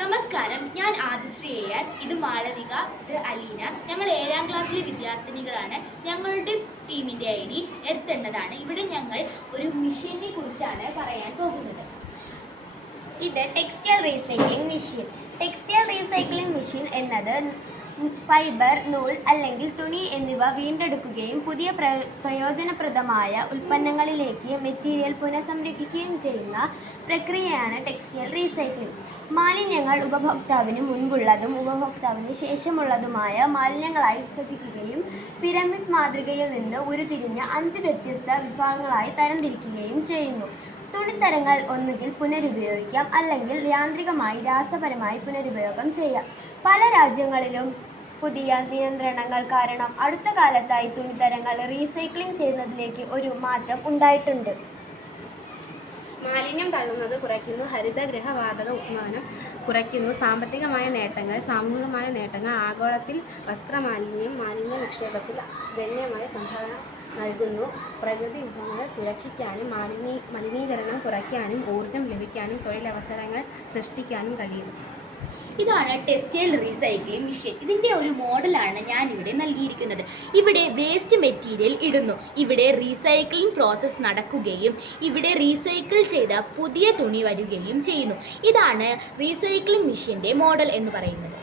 നമസ്കാരം, ഞാൻ ആദിശ്രീ അയ്യർ. ഇത് മാളവിക, ഇത് അലീന. ഞങ്ങൾ 7ാം ക്ലാസ്സിലെ വിദ്യാർത്ഥിനികളാണ്. ഞങ്ങളുടെ ടീമിൻ്റെ ഐഡി എർത്ത് എന്നതാണ്. ഇവിടെ ഞങ്ങൾ ഒരു മെഷീനെ കുറിച്ചാണ് പറയാൻ പോകുന്നത്. ഇത് textile recycling machine. Textile recycling machine എന്നത് ഫൈബർ, നൂൽ അല്ലെങ്കിൽ തുണി എന്നിവ വീണ്ടെടുക്കുകയും പുതിയ പ്രയോജനപ്രദമായ ഉൽപ്പന്നങ്ങളിലേക്ക് മെറ്റീരിയൽ പുനഃസംരക്ഷിക്കുകയും ചെയ്യുന്ന പ്രക്രിയയാണ് ടെക്സ്റ്റൈൽ റീസൈക്ലിംഗ്. മാലിന്യങ്ങൾ ഉപഭോക്താവിന് മുൻപുള്ളതും ഉപഭോക്താവിന് ശേഷമുള്ളതുമായ മാലിന്യങ്ങളായി വിഭജിക്കുകയും പിരമിഡ് മാതൃകയിൽ നിന്ന് ഉരുത്തിരിഞ്ഞ 5 വ്യത്യസ്ത വിഭാഗങ്ങളായി തരംതിരിക്കുകയും ചെയ്യുന്നു. തുണിത്തരങ്ങൾ ഒന്നുകിൽ പുനരുപയോഗിക്കാം, അല്ലെങ്കിൽ യാന്ത്രികമായി രാസപരമായി പുനരുപയോഗം ചെയ്യാം. പല രാജ്യങ്ങളിലും പുതിയ നിയന്ത്രണങ്ങൾ കാരണം അടുത്ത കാലത്തായി തുണിത്തരങ്ങൾ റീസൈക്ലിംഗ് ചെയ്യുന്നതിലേക്ക് ഒരു മാറ്റം ഉണ്ടായിട്ടുണ്ട്. മാലിന്യം തള്ളുന്നത് കുറയ്ക്കുന്നു, ഹരിതഗൃഹ വാതക ഉത്പാദനം കുറയ്ക്കുന്നു, സാമ്പത്തികമായ നേട്ടങ്ങൾ, സാമൂഹികമായ നേട്ടങ്ങൾ. ആഗോളത്തിൽ മാലിന്യ നിക്ഷേപത്തിൽ ഗണ്യമായ സംഭാവന നൽകുന്നു. പ്രകൃതി വിഭവങ്ങൾ സുരക്ഷിക്കാനും മലിനീകരണം കുറയ്ക്കാനും ഊർജം ലഭിക്കാനും തൊഴിലവസരങ്ങൾ സൃഷ്ടിക്കാനും കഴിയും. ഇതാണ് ടെക്സ്റ്റൈൽ റീസൈക്ലിംഗ് മെഷീൻ. ഇതിൻ്റെ ഒരു മോഡലാണ് ഞാനിവിടെ നൽകിയിരിക്കുന്നത്. ഇവിടെ വേസ്റ്റ് മെറ്റീരിയൽ ഇടുന്നു, ഇവിടെ റീസൈക്ലിംഗ് പ്രോസസ്സ് നടക്കുകയും ഇവിടെ റീസൈക്കിൾ ചെയ്ത പുതിയ തുണി വരികയും ചെയ്യുന്നു. ഇതാണ് റീസൈക്ലിംഗ് മെഷീൻ്റെ മോഡൽ എന്ന് പറയുന്നത്.